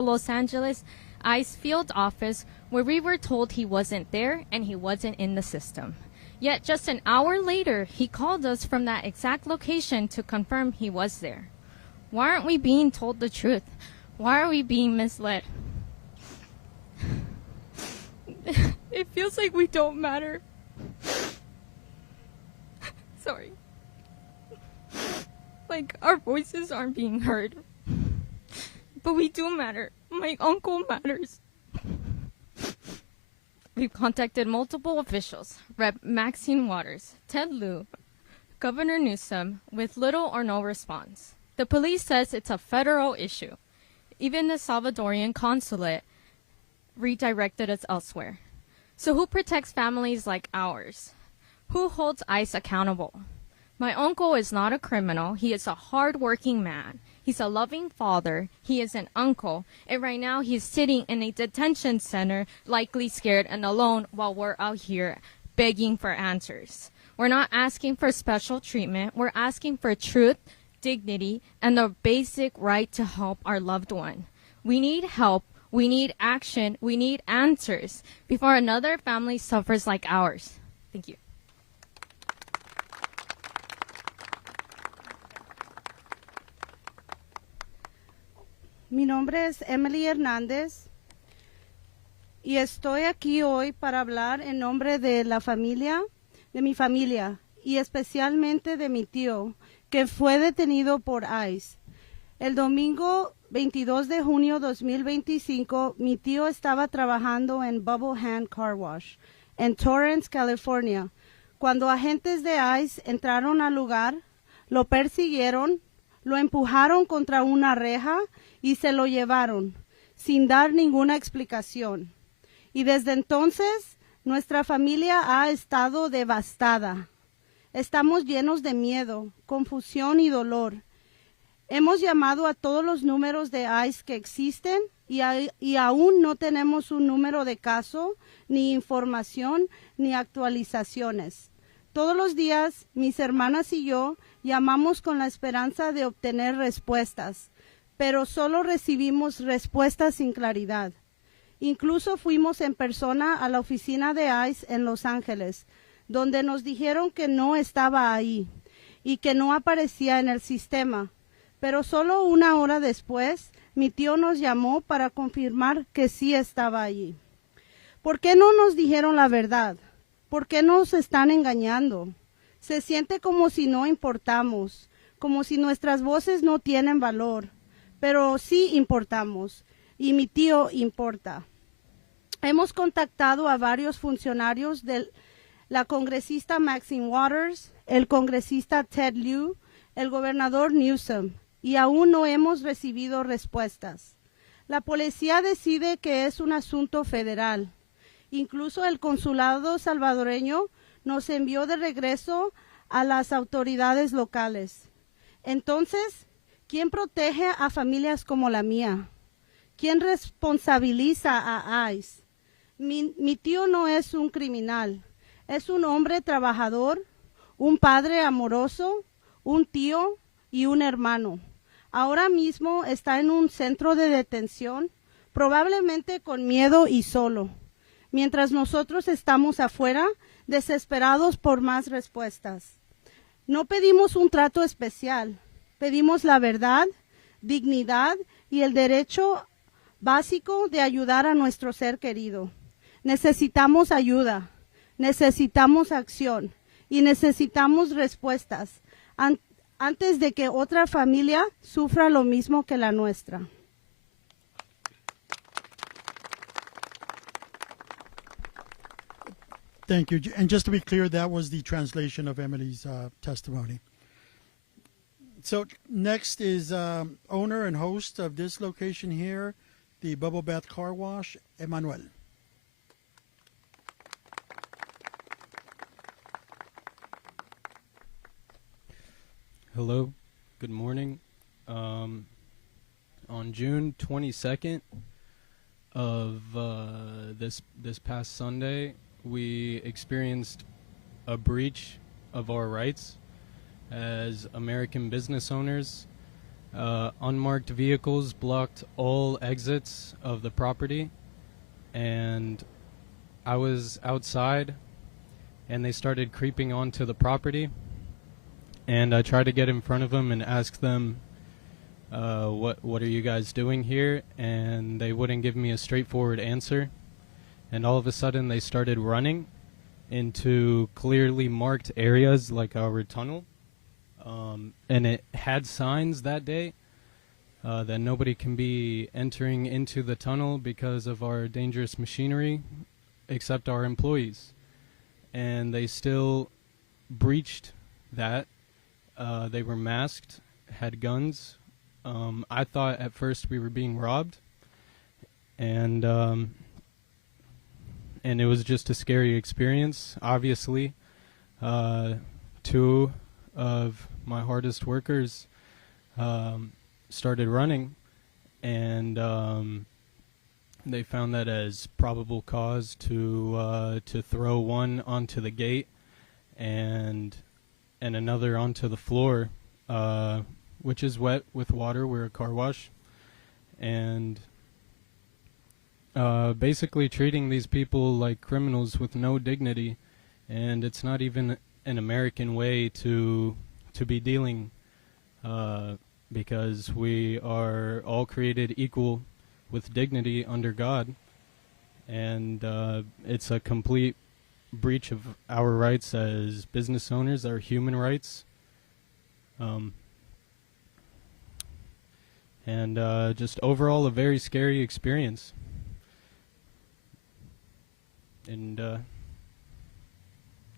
Los Angeles ICE field office where we were told he wasn't there and he wasn't in the system. Yet just an hour later, he called us from that exact location to confirm he was there. Why aren't we being told the truth? Why are we being misled? It feels like we don't matter. Sorry. Like our voices aren't being heard. But we do matter. My uncle matters. We've contacted multiple officials, Rep. Maxine Waters, Ted Lieu, Governor Newsom, with little or no response. The police says it's a federal issue. Even the Salvadorian consulate redirected us elsewhere. So who protects families like ours? Who holds ICE accountable? My uncle is not a criminal. He is a hard-working man. He's a loving father. He is an uncle. And right now he's sitting in a detention center, likely scared and alone, while we're out here begging for answers. We're not asking for special treatment. We're asking for truth, dignity, and the basic right to help our loved one. We need help. We need action. We need answers before another family suffers like ours. Thank you. Mi nombre es Emily Hernandez y estoy aquí hoy para hablar en nombre de la familia, de mi familia y especialmente de mi tío, que fue detenido por ICE. El domingo 22 de junio 2025, mi tío estaba trabajando en Bubble Hand Car Wash en Torrance, California, cuando agentes de ICE entraron al lugar, lo persiguieron, lo empujaron contra una reja y se lo llevaron, sin dar ninguna explicación. Y desde entonces, nuestra familia ha estado devastada. Estamos llenos de miedo, confusión y dolor. Hemos llamado a todos los números de ICE que existen y aún no tenemos un número de caso, ni información, ni actualizaciones. Todos los días, mis hermanas y yo llamamos con la esperanza de obtener respuestas, pero solo recibimos respuestas sin claridad. Incluso fuimos en persona a la oficina de ICE en Los Ángeles, donde nos dijeron que no estaba ahí y que no aparecía en el sistema. Pero solo una hora después, mi tío nos llamó para confirmar que sí estaba allí. ¿Por qué no nos dijeron la verdad? ¿Por qué nos están engañando? Se siente como si no importamos, como si nuestras voces no tienen valor, pero sí importamos, y mi tío importa. Hemos contactado a varios funcionarios de la congresista Maxine Waters, el congresista Ted Lieu, el gobernador Newsom, y aún no hemos recibido respuestas. La policía decide que es un asunto federal. Incluso el consulado salvadoreño nos envió de regreso a las autoridades locales. Entonces, ¿quién protege a familias como la mía? ¿Quién responsabiliza a ICE? Mi tío no es un criminal. Es un hombre trabajador, un padre amoroso, un tío y un hermano. Ahora mismo está en un centro de detención, probablemente con miedo y solo, mientras nosotros estamos afuera, desesperados por más respuestas. No pedimos un trato especial, pedimos la verdad, dignidad y el derecho básico de ayudar a nuestro ser querido. Necesitamos ayuda, necesitamos acción y necesitamos respuestas antes de que otra familia sufra lo mismo que la nuestra. Thank you. And just to be clear, that was the translation of Emily's testimony. So next is owner and host of this location here, the Bubble Bath Car Wash, Emmanuel. Hello, good morning. On June 22nd of this past Sunday, we experienced a breach of our rights as American business owners Unmarked vehicles blocked all exits of the property, and I was outside, and they started creeping onto the property, and I tried to get in front of them and ask them, what are you guys doing here? And they wouldn't give me a straightforward answer, and all of a sudden they started running into clearly marked areas like our tunnel, and it had signs that day that nobody can be entering into the tunnel because of our dangerous machinery except our employees, and they still breached that. They were masked, had guns. I thought at first we were being robbed, and it was just a scary experience. Obviously, two of my hardest workers started running, and they found that as probable cause to throw one onto the gate and another onto the floor, which is wet with water. We're a car wash, and basically treating these people like criminals with no dignity, and it's not even an American way to be dealing, because we are all created equal with dignity under God, and it's a complete breach of our rights as business owners, our human rights, and just overall a very scary experience. And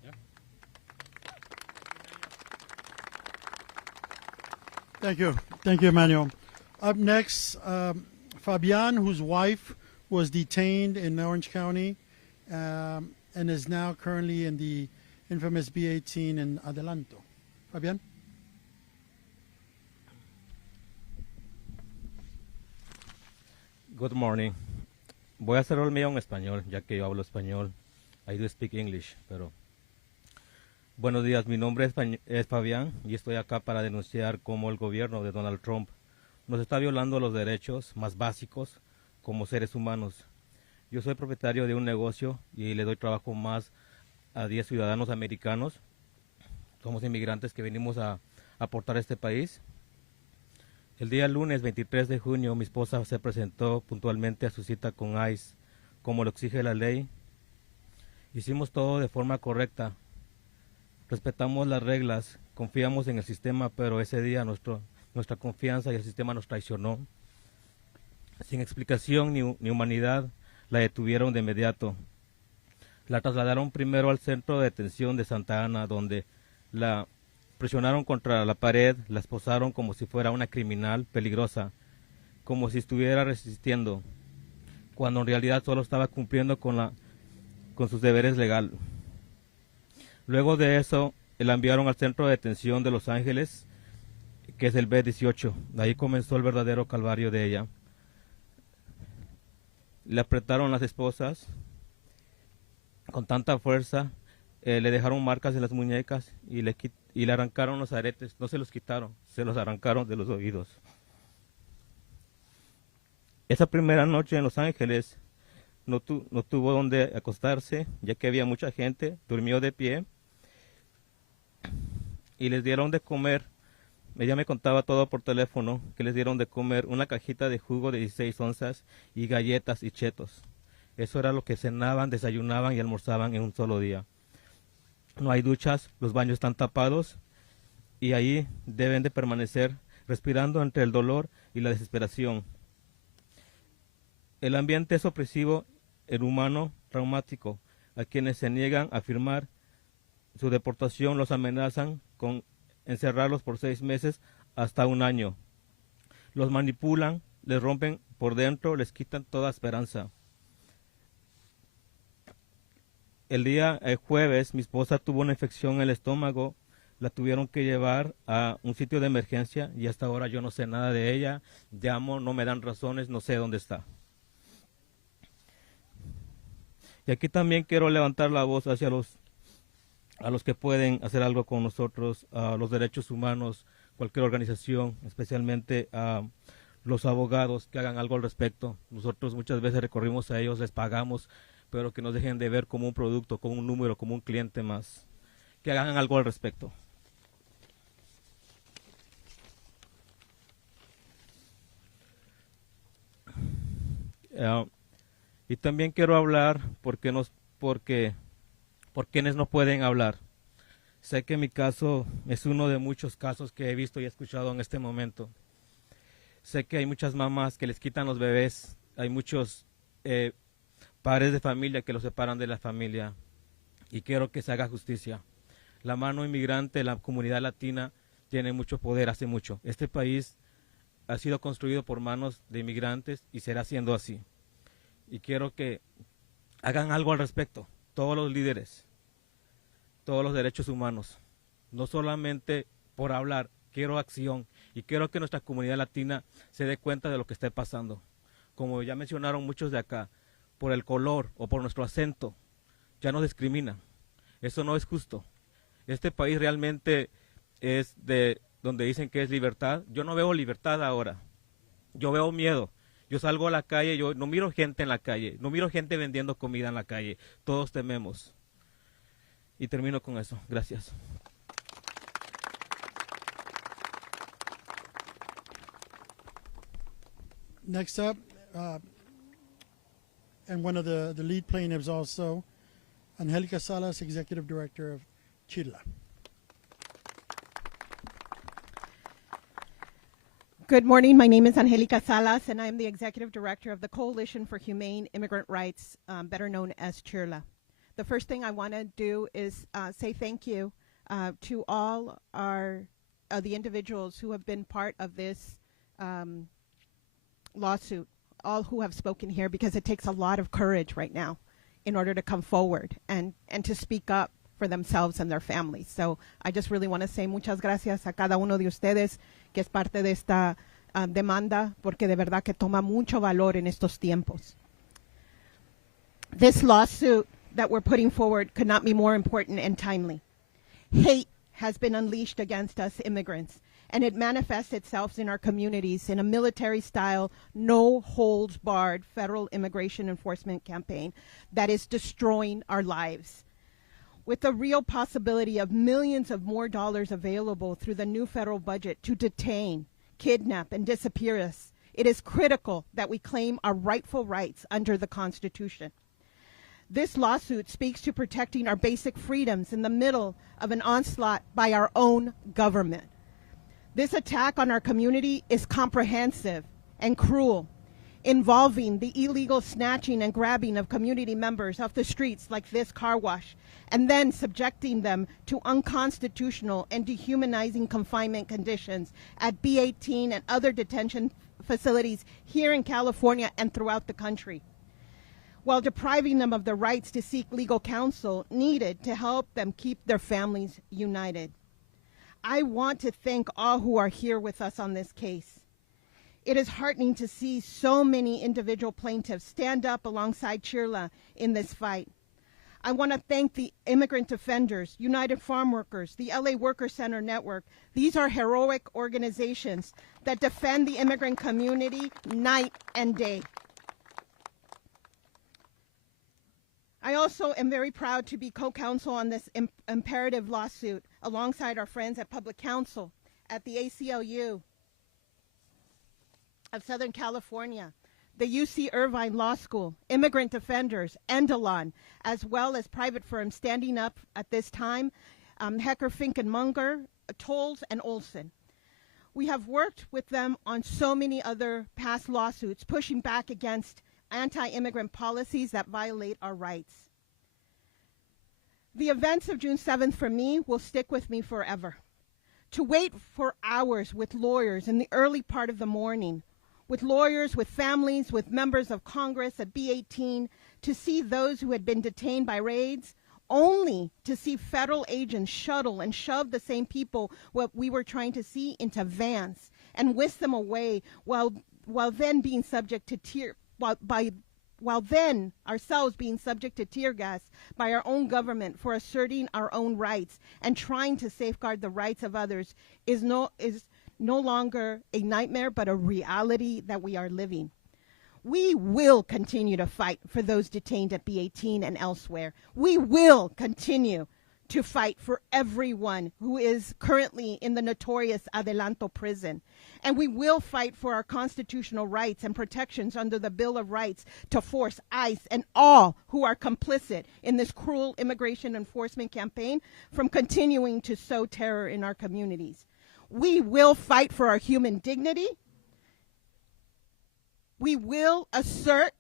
yeah. Thank you, Emmanuel. Up next, Fabian, whose wife was detained in Orange County and is now currently in the infamous B-18 in Adelanto. Fabian? Good morning. Voy a hacerlo el mío en español, ya que yo hablo español. I do speak English, pero... Buenos días, mi nombre es Fabián y estoy acá para denunciar cómo el gobierno de Donald Trump nos está violando los derechos más básicos como seres humanos. Yo soy propietario de un negocio y le doy trabajo más a 10 ciudadanos americanos. Somos inmigrantes que venimos a aportar a este país. El día lunes 23 de junio mi esposa se presentó puntualmente a su cita con ICE, como lo exige la ley. Hicimos todo de forma correcta. Respetamos las reglas, confiamos en el sistema, pero ese día nuestra confianza y el sistema nos traicionó. Sin explicación ni humanidad, la detuvieron de inmediato. La trasladaron primero al centro de detención de Santa Ana, donde la presionaron contra la pared, la esposaron como si fuera una criminal peligrosa, como si estuviera resistiendo, cuando en realidad solo estaba cumpliendo con sus deberes legales. Luego de eso, la enviaron al centro de detención de Los Ángeles, que es el B-18. De ahí comenzó el verdadero calvario de ella. Le apretaron las esposas con tanta fuerza, le dejaron marcas en las muñecas y le arrancaron los aretes. No se los quitaron, se los arrancaron de los oídos. Esa primera noche en Los Ángeles no tuvo donde acostarse, ya que había mucha gente. Durmió de pie y les dieron de comer. Ella me contaba todo por teléfono, que les dieron de comer una cajita de jugo de 16 onzas y galletas y chetos. Eso era lo que cenaban, desayunaban y almorzaban en un solo día. No hay duchas, los baños están tapados y ahí deben de permanecer respirando entre el dolor y la desesperación. El ambiente es opresivo, inhumano, traumático. A quienes se niegan a firmar su deportación los amenazan con encerrarlos por 6 meses hasta 1 año. Los manipulan, les rompen por dentro, les quitan toda esperanza. El día jueves mi esposa tuvo una infección en el estómago, la tuvieron que llevar a un sitio de emergencia y hasta ahora yo no sé nada de ella. Llamo, no me dan razones, no sé dónde está. Y aquí también quiero levantar la voz hacia a los que pueden hacer algo con nosotros, a los derechos humanos. cualquier organización, especialmente a los abogados, que hagan algo al respecto. Nosotros muchas veces recorrimos a ellos, les pagamos, pero que nos dejen de ver como un producto, como un número, como un cliente más. Que hagan algo al respecto. Y también quiero hablar por quienes no pueden hablar. Sé que mi caso es uno de muchos casos que he visto y escuchado en este momento. Sé que hay muchas mamás que les quitan los bebés, hay muchos padres de familia que los separan de la familia, y quiero que se haga justicia. La mano inmigrante, la comunidad latina tiene mucho poder hace mucho. Este país ha sido construido por manos de inmigrantes y será siendo así. Y quiero que hagan algo al respecto, todos los líderes, todos los derechos humanos, no solamente por hablar, quiero acción, y quiero que nuestra comunidad latina se dé cuenta de lo que está pasando. Como ya mencionaron muchos de acá, por el color o por nuestro acento, ya nos discriminan. Eso no es justo. Este país realmente es de donde dicen que es libertad. Yo no veo libertad ahora, yo veo miedo. Yo salgo a la calle, yo no miro gente en la calle, no miro gente vendiendo comida en la calle, todos tememos. Y termino con eso, gracias. Next up, and one of the lead plaintiffs also, Angelica Salas, Executive Director of Chila. Good morning. My name is Angelica Salas, and I am the Executive Director of the Coalition for Humane Immigrant Rights, better known as CHIRLA. The first thing I want to do is say thank you to all the individuals who have been part of this lawsuit, all who have spoken here, because it takes a lot of courage right now in order to come forward and to speak up for themselves and their families. So I just really want to say muchas gracias a cada uno de ustedes que es parte de esta demanda, porque de verdad que toma mucho valor en estos tiempos. This lawsuit that we're putting forward could not be more important and timely. Hate has been unleashed against us immigrants, and it manifests itself in our communities in a military-style, no-holds-barred federal immigration enforcement campaign that is destroying our lives. With the real possibility of millions of more dollars available through the new federal budget to detain, kidnap, and disappear us, it is critical that we claim our rightful rights under the Constitution. This lawsuit speaks to protecting our basic freedoms in the middle of an onslaught by our own government. This attack on our community is comprehensive and cruel, involving the illegal snatching and grabbing of community members off the streets like this car wash, and then subjecting them to unconstitutional and dehumanizing confinement conditions at B-18 and other detention facilities here in California and throughout the country, while depriving them of the rights to seek legal counsel needed to help them keep their families united. I want to thank all who are here with us on this case. It is heartening to see so many individual plaintiffs stand up alongside CHIRLA in this fight. I want to thank the Immigrant Defenders, United Farm Workers, the LA Worker Center Network. These are heroic organizations that defend the immigrant community night and day. I also am very proud to be co-counsel on this imperative lawsuit alongside our friends at Public Counsel at the ACLU of Southern California, the UC Irvine Law School, Immigrant Defenders, Endelon, as well as private firms standing up at this time, Hecker, Fink and Munger, Tolles, and Olson. We have worked with them on so many other past lawsuits, pushing back against anti-immigrant policies that violate our rights. The events of June 7th for me will stick with me forever. To wait for hours with lawyers in the early part of the morning, with lawyers, with families, with members of Congress at B-18, to see those who had been detained by raids, only to see federal agents shuttle and shove the same people what we were trying to see into vans and whisk them away while then being subject to while then ourselves being subject to tear gas by our own government for asserting our own rights and trying to safeguard the rights of others is no longer a nightmare, but a reality that we are living. We will continue to fight for those detained at B18 and elsewhere. We will continue to fight for everyone who is currently in the notorious Adelanto prison. And we will fight for our constitutional rights and protections under the Bill of Rights to force ICE and all who are complicit in this cruel immigration enforcement campaign from continuing to sow terror in our communities. We will fight for our human dignity. We will assert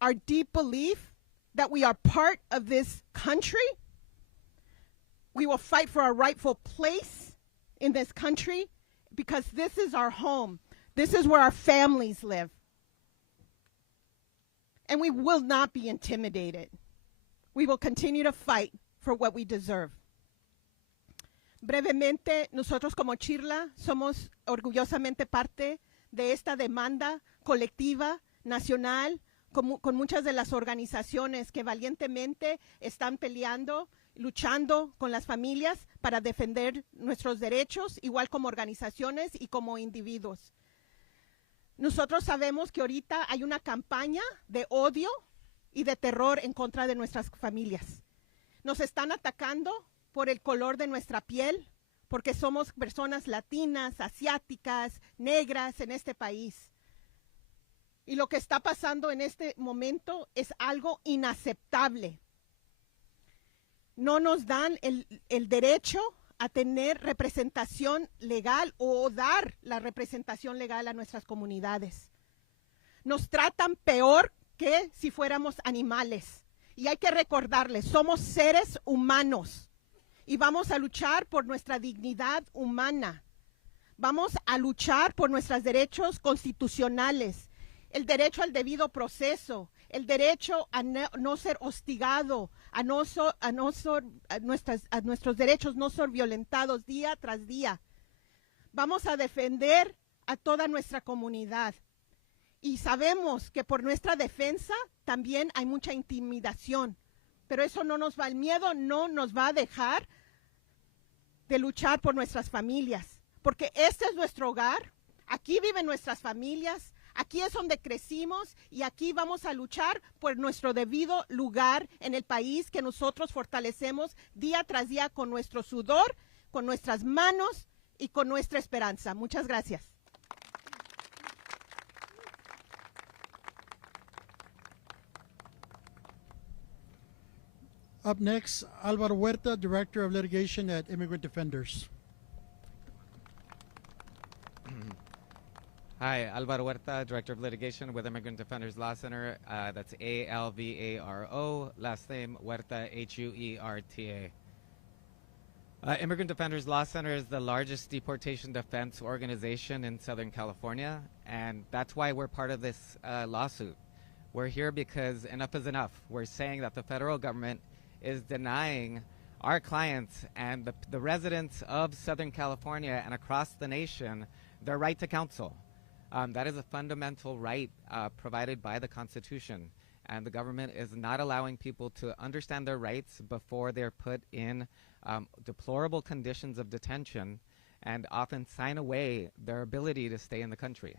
our deep belief that we are part of this country. We will fight for our rightful place in this country because this is our home. This is where our families live. And we will not be intimidated. We will continue to fight for what we deserve. Brevemente, nosotros como Chirla somos orgullosamente parte de esta demanda colectiva, nacional, con muchas de las organizaciones que valientemente están peleando, luchando con las familias para defender nuestros derechos, igual como organizaciones y como individuos. Nosotros sabemos que ahorita hay una campaña de odio y de terror en contra de nuestras familias. Nos están atacando por el color de nuestra piel, porque somos personas latinas, asiáticas, negras en este país. Y lo que está pasando en este momento es algo inaceptable. No nos dan el derecho a tener representación legal o dar la representación legal a nuestras comunidades. Nos tratan peor que si fuéramos animales. Y hay que recordarles, somos seres humanos y vamos a luchar por nuestra dignidad humana. Vamos a luchar por nuestros derechos constitucionales, el derecho al debido proceso, el derecho a no ser hostigado, a nuestros derechos no ser violentados día tras día. Vamos a defender a toda nuestra comunidad. Y sabemos que por nuestra defensa también hay mucha intimidación, pero eso no nos va, el miedo no nos va a dejar de luchar por nuestras familias, porque este es nuestro hogar, aquí viven nuestras familias, aquí es donde crecimos y aquí vamos a luchar por nuestro debido lugar en el país que nosotros fortalecemos día tras día con nuestro sudor, con nuestras manos y con nuestra esperanza. Muchas gracias. Up next, Alvaro Huerta, Director of Litigation at Immigrant Defenders. Hi, Alvaro Huerta, Director of Litigation with Immigrant Defenders Law Center. That's ALVARO, last name Huerta, HUERTA. Immigrant Defenders Law Center is the largest deportation defense organization in Southern California, and that's why we're part of this lawsuit. We're here because enough is enough. We're saying that the federal government is denying our clients and the residents of Southern California and across the nation their right to counsel. That is a fundamental right provided by the Constitution, and the government is not allowing people to understand their rights before they're put in deplorable conditions of detention and often sign away their ability to stay in the country.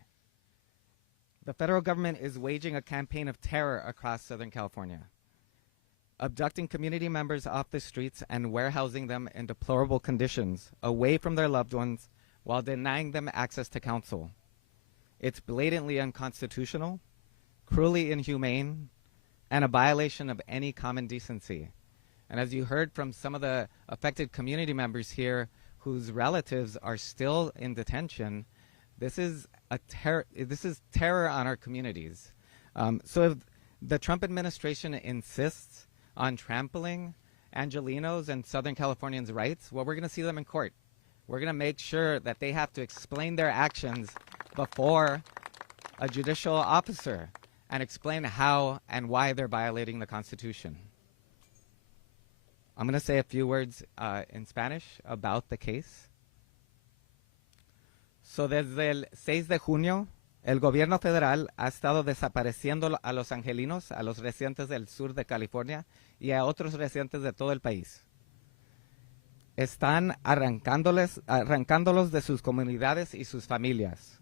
The federal government is waging a campaign of terror across Southern California, abducting community members off the streets and warehousing them in deplorable conditions away from their loved ones while denying them access to counsel. It's blatantly unconstitutional, cruelly inhumane, and a violation of any common decency. And as you heard from some of the affected community members here whose relatives are still in detention, this is terror on our communities. So if the Trump administration insists on trampling Angelenos and Southern Californians' rights, well, we're going to see them in court. We're going to make sure that they have to explain their actions before a judicial officer and explain how and why they're violating the Constitution. I'm going to say a few words in Spanish about the case. So desde el 6 de junio, el gobierno federal ha estado desapareciendo a los angelinos, a los residentes del sur de California y a otros residentes de todo el país. están arrancándolos de sus comunidades y sus familias.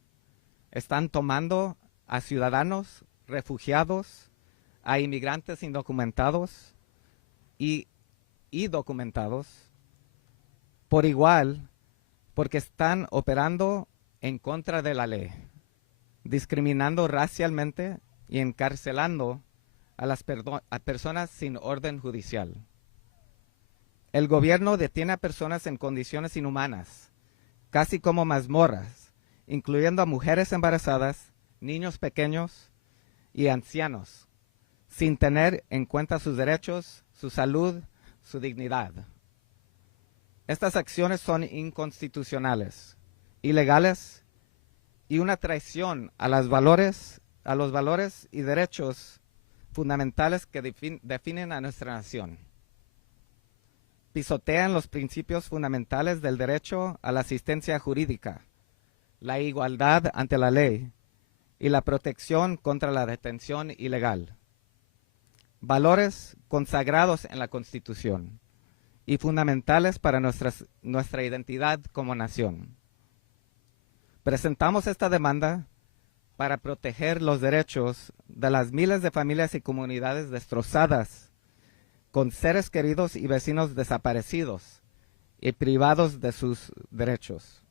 Están tomando a ciudadanos, refugiados, a inmigrantes indocumentados y documentados por igual, porque están operando en contra de la ley, discriminando racialmente y encarcelando a personas sin orden judicial. El gobierno detiene a personas en condiciones inhumanas, casi como mazmorras, incluyendo a mujeres embarazadas, niños pequeños y ancianos, sin tener en cuenta sus derechos, su salud, su dignidad. Estas acciones son inconstitucionales, ilegales y una traición a los valores y derechos fundamentales que definen a nuestra nación. Pisotean los principios fundamentales del derecho a la asistencia jurídica, la igualdad ante la ley y la protección contra la detención ilegal. Valores consagrados en la Constitución y fundamentales para nuestra identidad como nación. Presentamos esta demanda para proteger los derechos de las miles de familias y comunidades destrozadas, con seres queridos y vecinos desaparecidos y privados de sus derechos.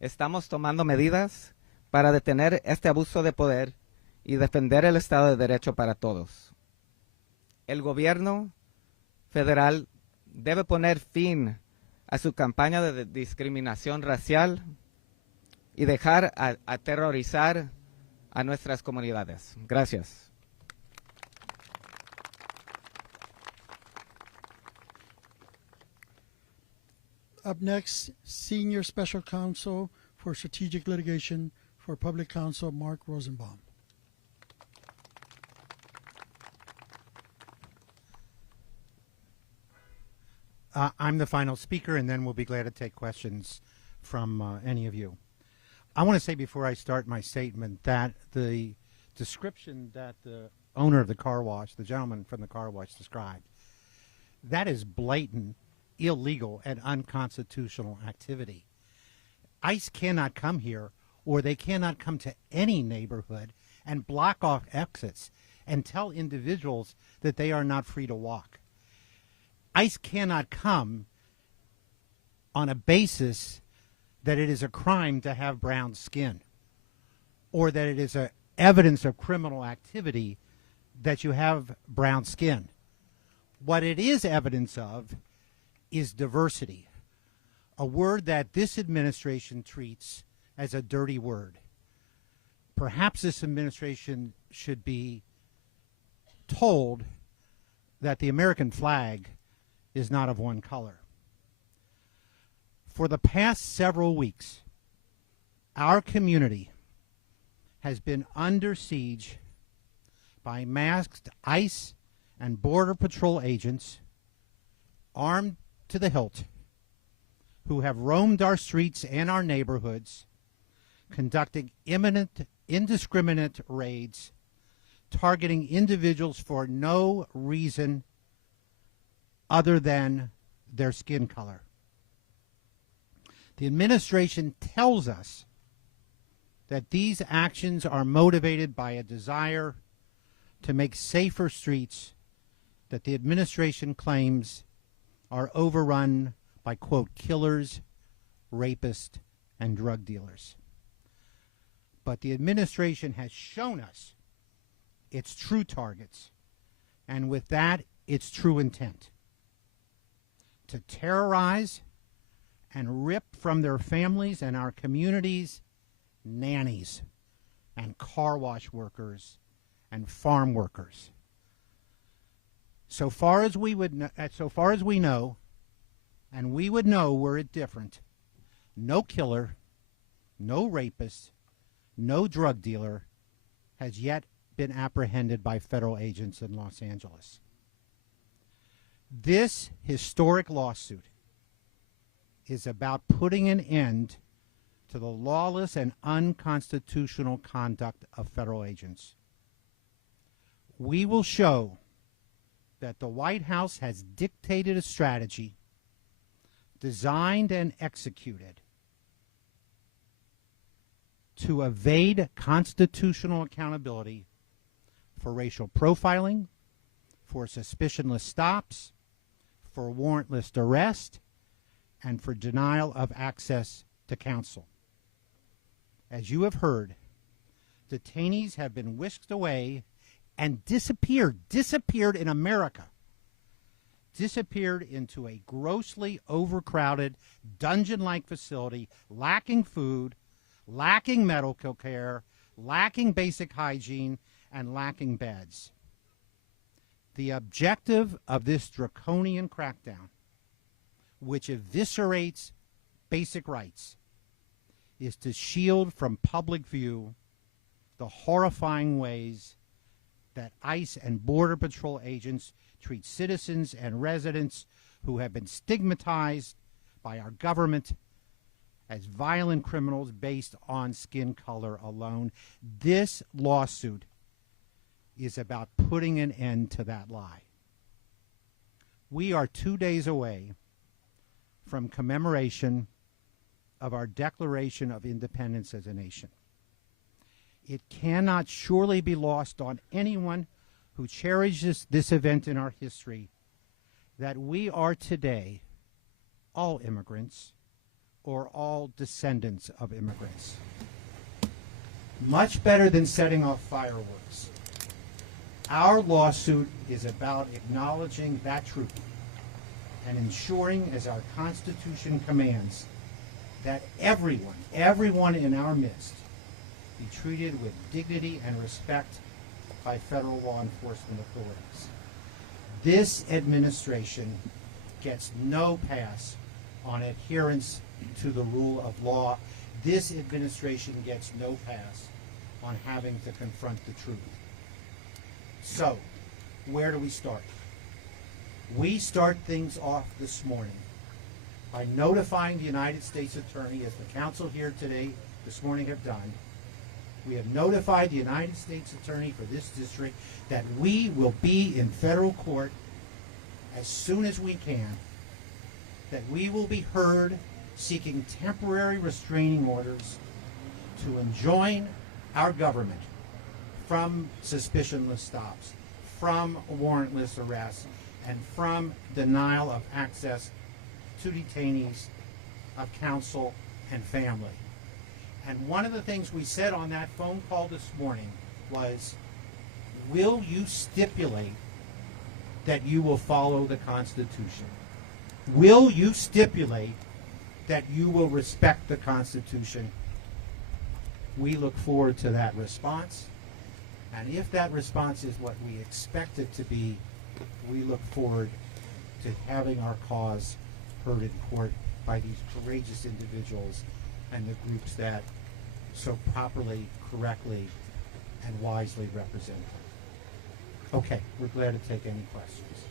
Estamos tomando medidas para detener este abuso de poder y defender el Estado de Derecho para todos. El gobierno federal debe poner fin a su campaña de discriminación racial y dejar a aterrorizar a nuestras comunidades. Gracias. Up next, Senior Special Counsel for Strategic Litigation for Public Counsel, Mark Rosenbaum. I'm the final speaker, and then we'll be glad to take questions from any of you. I want to say before I start my statement that the description that the owner of the car wash, the gentleman from the car wash, described, that is blatant, illegal, and unconstitutional activity. ICE cannot come here, or they cannot come to any neighborhood and block off exits and tell individuals that they are not free to walk. ICE cannot come on a basis that it is a crime to have brown skin, or that it is evidence of criminal activity that you have brown skin. What it is evidence of is diversity, a word that this administration treats as a dirty word. Perhaps this administration should be told that the American flag is not of one color. For the past several weeks, our community has been under siege by masked ICE and Border Patrol agents armed to the hilt who have roamed our streets and our neighborhoods, conducting imminent, indiscriminate raids, targeting individuals for no reason other than their skin color. The administration tells us that these actions are motivated by a desire to make safer streets that the administration claims are overrun by, quote, killers, rapists, and drug dealers. But the administration has shown us its true targets, and with that, its true intent: to terrorize and rip from their families and our communities nannies and car wash workers and farm workers. So far as we know, and we would know were it different, no killer, no rapist, no drug dealer has yet been apprehended by federal agents in Los Angeles. This historic lawsuit is about putting an end to the lawless and unconstitutional conduct of federal agents. We will show that the White House has dictated a strategy designed and executed to evade constitutional accountability for racial profiling, for suspicionless stops, for warrantless arrest, and for denial of access to counsel. As you have heard, detainees have been whisked away and disappeared in America, disappeared into a grossly overcrowded, dungeon-like facility, lacking food, lacking medical care, lacking basic hygiene, and lacking beds. The objective of this draconian crackdown, which eviscerates basic rights, is to shield from public view the horrifying ways that ICE and Border Patrol agents treat citizens and residents who have been stigmatized by our government as violent criminals based on skin color alone. This lawsuit is about putting an end to that lie. We are 2 days away from commemoration of our Declaration of Independence as a nation. It cannot surely be lost on anyone who cherishes this event in our history that we are today all immigrants or all descendants of immigrants. Much better than setting off fireworks, our lawsuit is about acknowledging that truth and ensuring, as our Constitution commands, that everyone in our midst be treated with dignity and respect by federal law enforcement authorities. This administration gets no pass on adherence to the rule of law. This administration gets no pass on having to confront the truth. So, where do we start? We start things off this morning by notifying the United States Attorney, as the council here today, this morning have done. We have notified the United States Attorney for this district that we will be in federal court as soon as we can, that we will be heard seeking temporary restraining orders to enjoin our government from suspicionless stops, from warrantless arrests, and from denial of access to detainees, of counsel, and family. And one of the things we said on that phone call this morning was, will you stipulate that you will follow the Constitution? Will you stipulate that you will respect the Constitution? We look forward to that response. And if that response is what we expect it to be, we look forward to having our cause heard in court by these courageous individuals and the groups that so properly, correctly, and wisely represent them. Okay, we're glad to take any questions.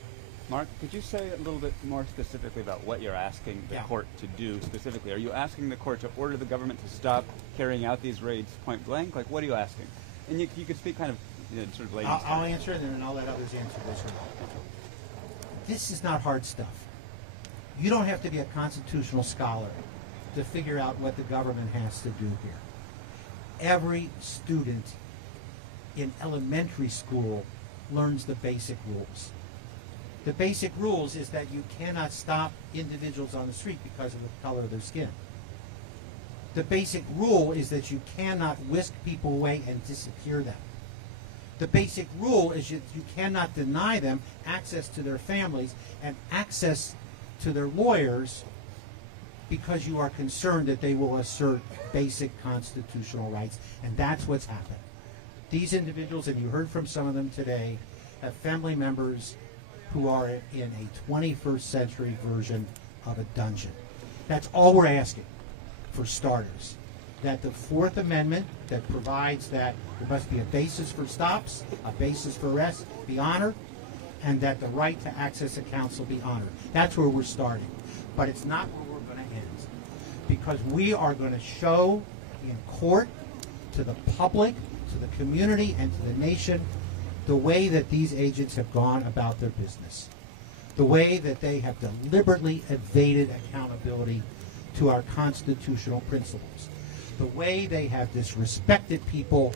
Mark, could you say a little bit more specifically about what you're asking the court to do specifically? Are you asking the court to order the government to stop carrying out these raids point blank? Like, what are you asking? And you could speak kind of, sort of ladies. I'll answer it, and then I'll let others answer this one. This is not hard stuff. You don't have to be a constitutional scholar to figure out what the government has to do here. Every student in elementary school learns the basic rules. The basic rules is that you cannot stop individuals on the street because of the color of their skin. The basic rule is that you cannot whisk people away and disappear them. The basic rule is you cannot deny them access to their families and access to their lawyers because you are concerned that they will assert basic constitutional rights, and that's what's happened. These individuals, and you heard from some of them today, have family members who are in a 21st century version of a dungeon. That's all we're asking, for starters. That the Fourth Amendment that provides that there must be a basis for stops, a basis for arrests, be honored, and that the right to access to counsel be honored. That's where we're starting. But it's not where we're going to end. Because we are going to show in court to the public, to the community, and to the nation the way that these agents have gone about their business. the way that they have deliberately evaded accountability to our constitutional principles, the way they have disrespected people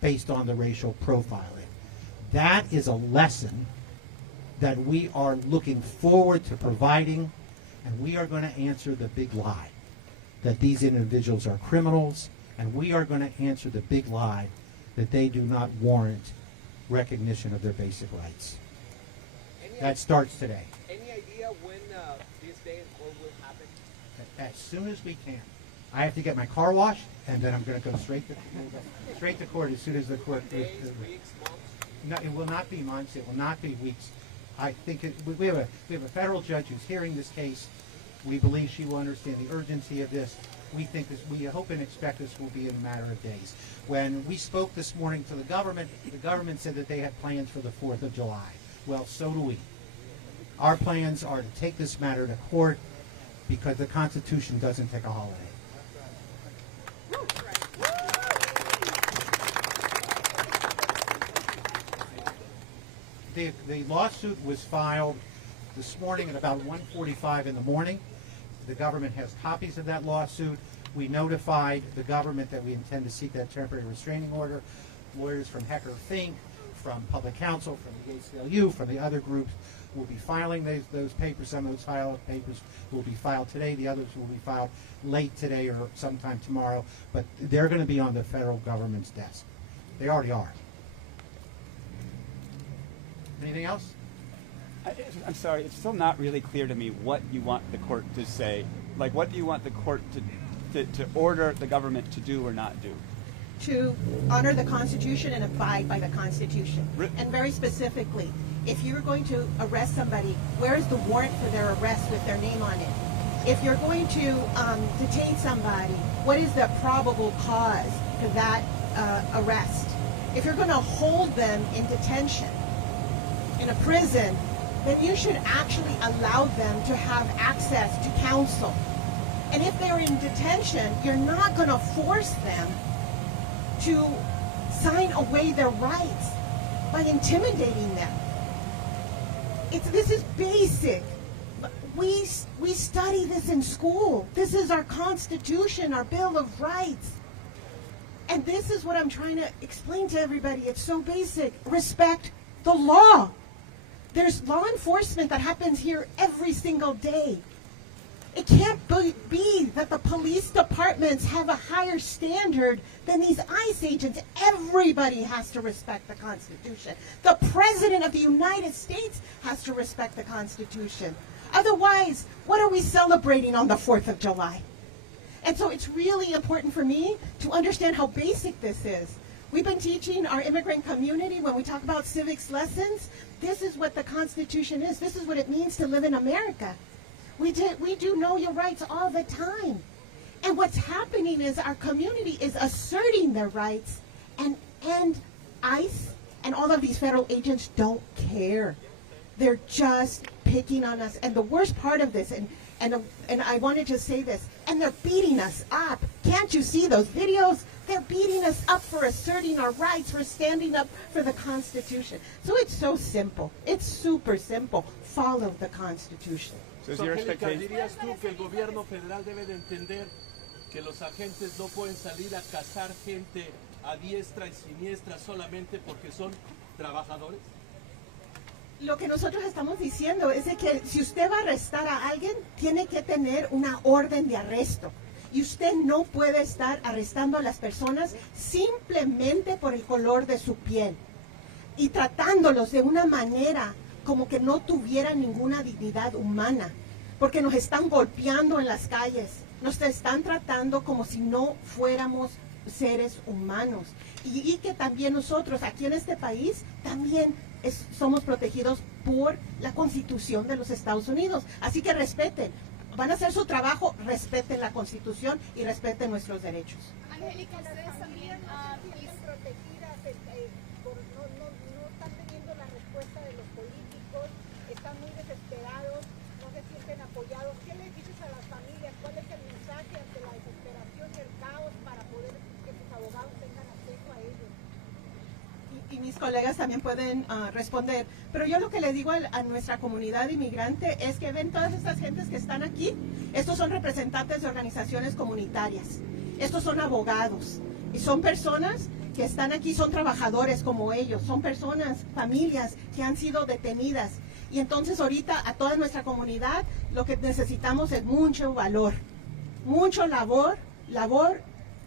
based on the racial profiling. That is a lesson that we are looking forward to providing, and we are going to answer the big lie that these individuals are criminals, and we are going to answer the big lie that they do not warrant recognition of their basic rights. That starts today. Any idea when this day in court will happen? As soon as we can. I have to get my car washed, and then I'm going to go straight to court as soon as the court. Days, weeks, months? No, it will not be months. It will not be weeks. I think we have a federal judge who's hearing this case. We believe she will understand the urgency of this. We think this. We hope and expect this will be in a matter of days. When we spoke this morning to the government said that they had plans for the 4th of July. Well, so do we. Our plans are to take this matter to court because the Constitution doesn't take a holiday. The lawsuit was filed this morning at about 1:45 in the morning. The government has copies of that lawsuit. We notified the government that we intend to seek that temporary restraining order. Lawyers from Hecker Fink, from Public Counsel, from the ACLU, from the other groups will be filing those papers. Some of those papers will be filed today. The others will be filed late today or sometime tomorrow. But they're going to be on the federal government's desk. They already are. Anything else? I'm sorry, it's still not really clear to me what you want the court to say. Like, what do you want the court to order the government to do or not do? To honor the Constitution and abide by the Constitution. And very specifically, if you're going to arrest somebody, where is the warrant for their arrest with their name on it? If you're going to detain somebody, what is the probable cause for that arrest? If you're going to hold them in detention, in a prison, then you should actually allow them to have access to counsel. And if they're in detention, you're not going to force them to sign away their rights by intimidating them. This is basic. We study this in school. This is our Constitution, our Bill of Rights. And this is what I'm trying to explain to everybody. It's so basic. Respect the law. There's law enforcement that happens here every single day. It can't be that the police departments have a higher standard than these ICE agents. Everybody has to respect the Constitution. The President of the United States has to respect the Constitution. Otherwise, what are we celebrating on the 4th of July? And so it's really important for me to understand how basic this is. We've been teaching our immigrant community when we talk about civics lessons. This is what the Constitution is. This is what it means to live in America. We do know your rights all the time. And what's happening is our community is asserting their rights, and ICE and all of these federal agents don't care. They're just picking on us. And the worst part of this, and I wanted to say this, and they're beating us up. Can't you see those videos? They're beating us up for asserting our rights, for standing up for the Constitution. So it's so simple. It's super simple. Follow the Constitution. So is your expectation? ¿Dirías tú que el gobierno federal debe de entender que los agentes no pueden salir a cazar gente a diestra y siniestra solamente porque son trabajadores? Lo que nosotros estamos diciendo es de que si usted va a arrestar a alguien, tiene que tener una orden de arresto. Y usted no puede estar arrestando a las personas simplemente por el color de su piel y tratándolos de una manera como que no tuvieran ninguna dignidad humana, porque nos están golpeando en las calles, nos están tratando como si no fuéramos seres humanos. Y que también nosotros aquí en este país también somos protegidos por la Constitución de los Estados Unidos. Así que respeten. Van a hacer su trabajo, respeten la Constitución y respeten nuestros derechos. Angélica, ustedes también protegidas, no están teniendo la respuesta de los políticos, están muy desesperados, no se sienten apoyados. ¿Qué les dices a las familias? ¿Cuál es el mensaje ante la desesperación y el caos para poder que sus abogados tengan acceso a ellos? Y mis colegas también pueden responder. Pero yo lo que le digo a nuestra comunidad inmigrante es que ven todas estas gentes que están aquí. Estos son representantes de organizaciones comunitarias. Estos son abogados. Y son personas que están aquí, son trabajadores como ellos. Son personas, familias que han sido detenidas. Y entonces ahorita a toda nuestra comunidad lo que necesitamos es mucho valor. Mucho labor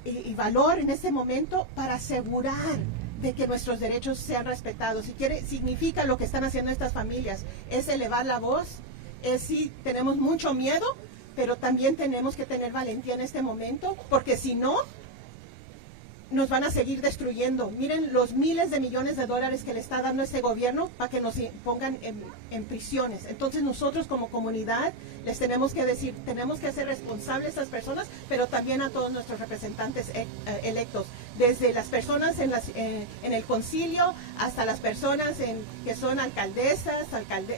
y valor en este momento para asegurar de que nuestros derechos sean respetados. Significa lo que están haciendo estas familias, es elevar la voz, sí, tenemos mucho miedo, pero también tenemos que tener valentía en este momento, porque si no, nos van a seguir destruyendo. Miren los miles de millones de dólares que le está dando este gobierno para que nos pongan en prisiones. Entonces nosotros como comunidad les tenemos que decir, tenemos que hacer responsables a estas personas, pero también a todos nuestros representantes electos, desde las personas en el concilio hasta las personas que son alcaldesas,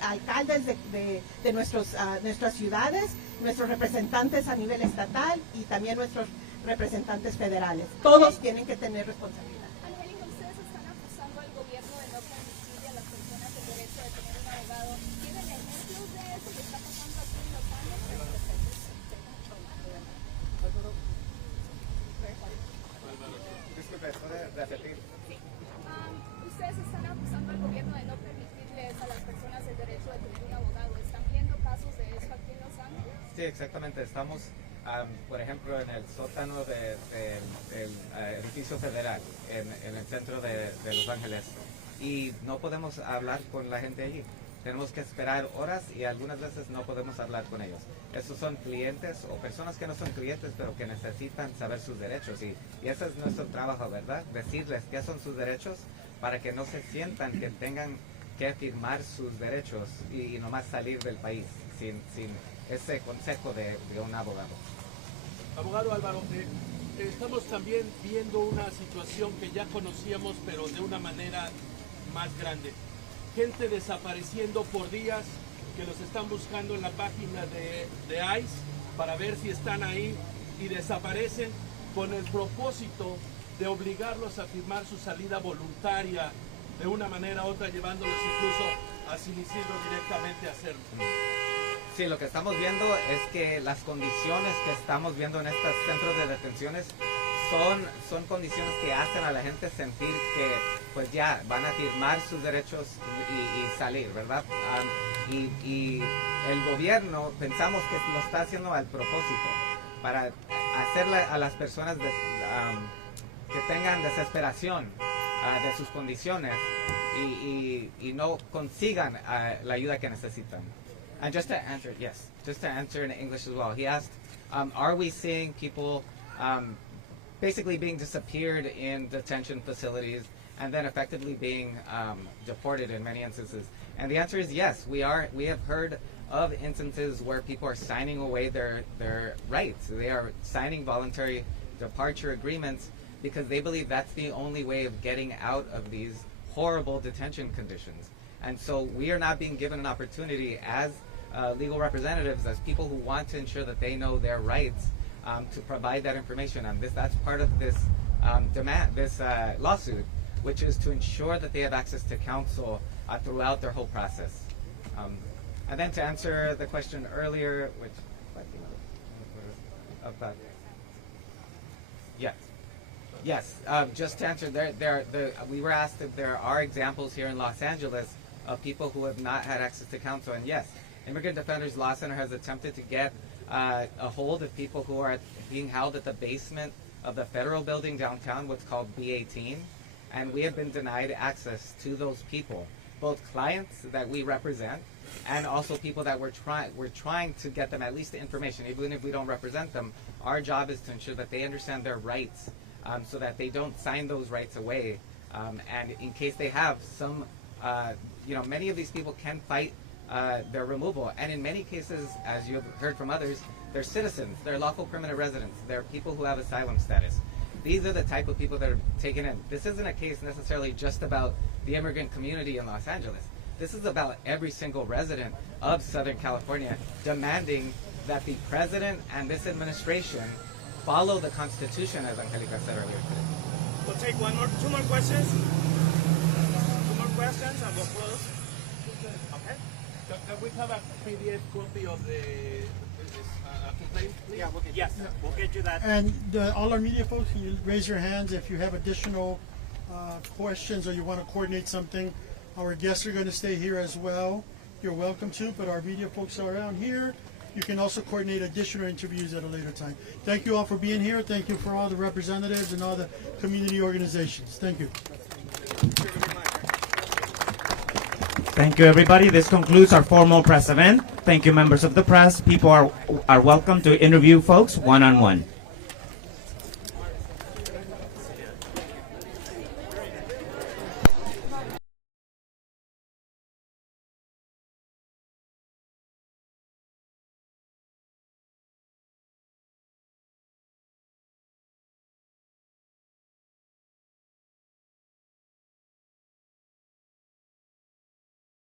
alcaldes de nuestras ciudades, nuestros representantes a nivel estatal y también nuestros representantes federales. Todos tienen que tener responsabilidad. Angélica, ustedes están acusando al gobierno de no permitirle a las personas el derecho de tener un abogado. ¿Tienen ejemplos de eso que está pasando aquí en Los Ángeles? Disculpe, ¿puede repetir? Ustedes están acusando al gobierno de no permitirles a las personas el derecho de tener un abogado. ¿Están viendo casos de eso aquí en Los Ángeles? Sí, exactamente. Estamos, por ejemplo, en el sótano del edificio federal, en el centro de Los Ángeles, y no podemos hablar con la gente allí. Tenemos que esperar horas y algunas veces no podemos hablar con ellos. Esos son clientes o personas que no son clientes, pero que necesitan saber sus derechos. Y ese es nuestro trabajo, ¿verdad? Decirles qué son sus derechos para que no se sientan que tengan que firmar sus derechos y nomás salir del país sin ese consejo de un abogado. Abogado Álvaro, estamos también viendo una situación que ya conocíamos, pero de una manera más grande. Gente desapareciendo por días, que los están buscando en la página de ICE para ver si están ahí, y desaparecen con el propósito de obligarlos a firmar su salida voluntaria de una manera u otra, llevándolos incluso a Sin Isidro directamente a hacerlo. Sí, lo que estamos viendo es que las condiciones que estamos viendo en estos centros de detenciones son condiciones que hacen a la gente sentir que pues ya van a firmar sus derechos y salir, ¿verdad? Y el gobierno pensamos que lo está haciendo al propósito, para hacerle a las personas que tengan desesperación de sus condiciones y no consigan la ayuda que necesitan. And just to answer in English as well, he asked, are we seeing people basically being disappeared in detention facilities and then effectively being deported in many instances? And the answer is yes, we are. We have heard of instances where people are signing away their rights. They are signing voluntary departure agreements because they believe that's the only way of getting out of these horrible detention conditions. And so we are not being given an opportunity as legal representatives, as people who want to ensure that they know their rights, to provide that information. And that's part of this lawsuit, which is to ensure that they have access to counsel throughout their whole process. And then to answer the question earlier, which about yes, just to answer, we were asked if there are examples here in Los Angeles of people who have not had access to counsel, and yes, Immigrant Defenders Law Center has attempted to get a hold of people who are being held at the basement of the federal building downtown, what's called B18, and we have been denied access to those people, both clients that we represent and also people that we're trying to get them at least the information. Even if we don't represent them, our job is to ensure that they understand their rights, so that they don't sign those rights away, and in case they have some, many of these people can fight their removal, and in many cases, as you have heard from others, they're citizens, they're lawful permanent residents, they're people who have asylum status. These are the type of people that are taken in. This isn't a case necessarily just about the immigrant community in Los Angeles. This is about every single resident of Southern California demanding that the president and this administration follow the Constitution, as Angelica said earlier today. We'll take two more questions. questions and we'll close. Okay. Can we have a PDF copy of the complaint, please? Yeah, yes, we'll get you that. And all our media folks, can you raise your hands if you have additional questions or you want to coordinate something? Our guests are going to stay here as well. You're welcome to, but our media folks are around here. You can also coordinate additional interviews at a later time. Thank you all for being here. Thank you for all the representatives and all the community organizations. Thank you. Thank you, everybody. This concludes our formal press event. Thank you, members of the press. People are welcome to interview folks one-on-one.